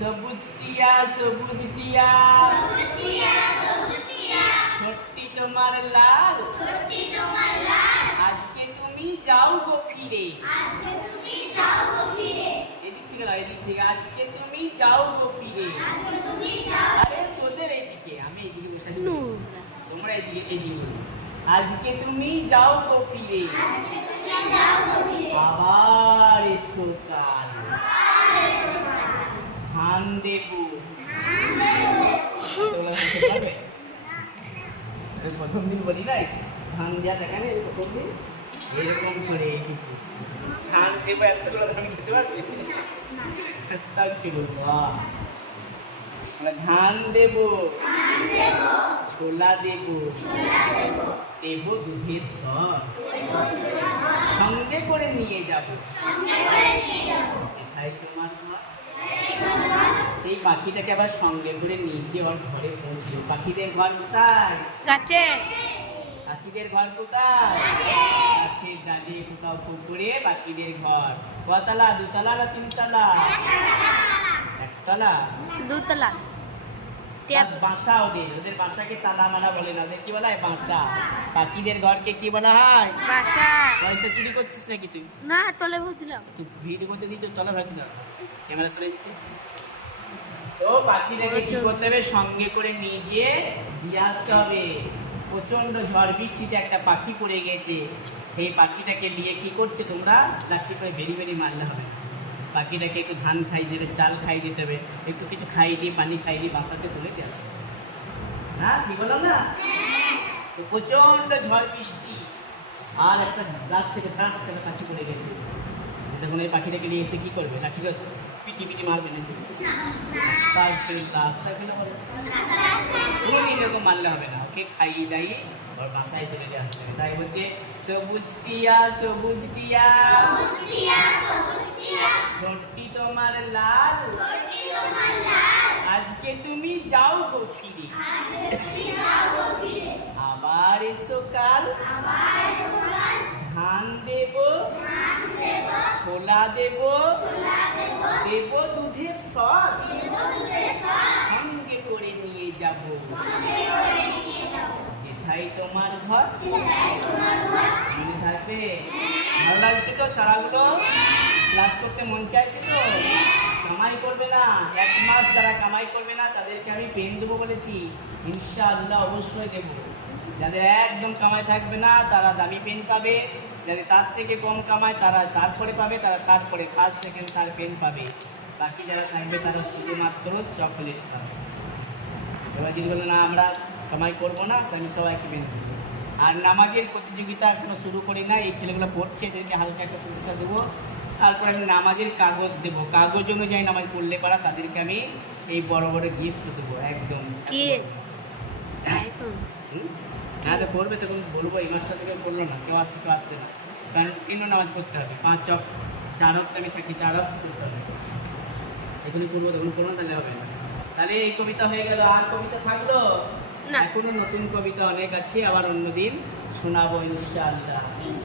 সবুজ টিয়া সবুজ টিয়া ঠোঁটটি তোমার লাল আজকে তুমি যাও গো ফিরে এদিক থেকে না এদিক থেকে আজকে তুমি যাও গো ফিরে আরে তোদের এইদিকে আমি এইদিকে বসে আছি তোমরা এদিকে এদিকে আজকে তুমি যাও গো ফিরে আবার এসো কাল ধান দেবো প্রথম দিন বলি নাই ধান দেওয়া দেখা নেই প্রথম দিন এরকম করে এইটুকু ধান দেবো এতগুলো ধান খেতে পারবে ধান দেবো ছোলা দেবো দেবো দুধের সর সঙ্গে করে নিয়ে যাবো যেথায় তোমার ঘর সেই পাখিটাকে আবার সঙ্গে করে নিয়ে যেয়ে ওর ঘরে পৌঁছলো পাখিদের ঘর কোথায় গাছে পাখিদের ঘর কোথায় গাছের ডালে কোথাও পুকুরে পাখিদের ঘর কতলা দুতলা না তিনতলা একতলা দুতলা বাসা ওদের বাসাকে তালা মালা বলে না ওদের কি বলা হয় বাসা পাখিদের ঘরকে কি বলা হয় বাসা পয়সা চুরি করছিস নাকি তুই না তলে ভর দিলাম তুই ভিডিও করতে দিই তোর তলা ভাঙি দাও ক্যামেরা সরে যাচ্ছে তো পাখিটাকে কি করতে হবে সঙ্গে করে নিয়ে গিয়ে দিয়ে আসতে হবে প্রচন্ড ঝড় বৃষ্টিতে একটা পাখি পড়ে গেছে সেই পাখিটাকে নিয়ে কি করছে তোমরা লাঠি করে বেরি বেরি মারলে হবে পাখিটাকে একটু ধান খাই দেবে চাল খাই দিতে হবে একটু কিছু খাই দিয়ে পানি খাই দিয়ে বাসাতে তুলে দিয়ে আসবে হ্যাঁ কি বললাম না তো প্রচন্ড ঝড় বৃষ্টি আর একটা গাছ থেকে ধান থেকে পাখি পড়ে গেছে তখন এই পাখিটাকে নিয়ে এসে কি করবে লাঠি করে পিটি পিটি মারবে না তার ফেলে রাস্তায় ফেলে হবে কোনোদিন এরকম মারলে হবে না ওকে খাইয়ে দাইয়ে ওর বাসায় তুলে দিয়ে আসতে হবে তাই বলছে সবুজ টিয়া ঠোঁটটি তোমার লাল আজকে তুমি যাও গো ফিরে আবার এসো কাল ধান দেবো ছোলা দেবো দেবো দুধের সর সঙ্গে করে নিয়ে যাব যেথায় তোমার ঘর মনে থাকবে ভালো লাগছে তো ছড়াগুলো ক্লাস করতে মন চাইছে তো কামাই করবে না 1 মাস যারা কামাই করবে না তাদেরকে আমি পেন দেবো বলেছি ইনশাআল্লাহ অবশ্যই দেবো যাদের একদম কামাই থাকবে না তারা দামি পেন পাবে যাদের তার থেকে কম কামায় তারা তারপরে পাবে তারা তারপরে ফার্স্ট সেকেন্ড তার পেন পাবে বাকি যারা থাকবে তারা শুধুমাত্র চকলেট পাবে এবার যদি বলে না আমরা কামাই করবো না তো আমি সবাইকে পেন দেবো আর নামাজের প্রতিযোগিতা এখনো শুরু করি না এই ছেলেগুলো পড়ছে এদেরকে হালকা একটা পুরস্কার দেবো তারপরে আমি নামাজের কাগজ দেবো কাগজ অনুযায়ী নামাজ পড়লে পারা তাদেরকে আমি এই বড় বড় গিফট দেবো একদম হ্যাঁ তো পড়বে তখন বলবো এই মাসটা থেকে পড়লো না কেউ আসছে না কন্টিনিউ নামাজ পড়তে হবে 5 অক্ট 4 অক্ট আমি থাকি 4 অক্ট পড়তে হবে এখনই পড়বো তখন পড়বো তাহলে হবে না তাহলে এই কবিতা হয়ে গেল আর কবিতা থাকলো এখনো নতুন কবিতা অনেক আছে আবার অন্যদিন শোনাবো ইনশাআল্লাহ।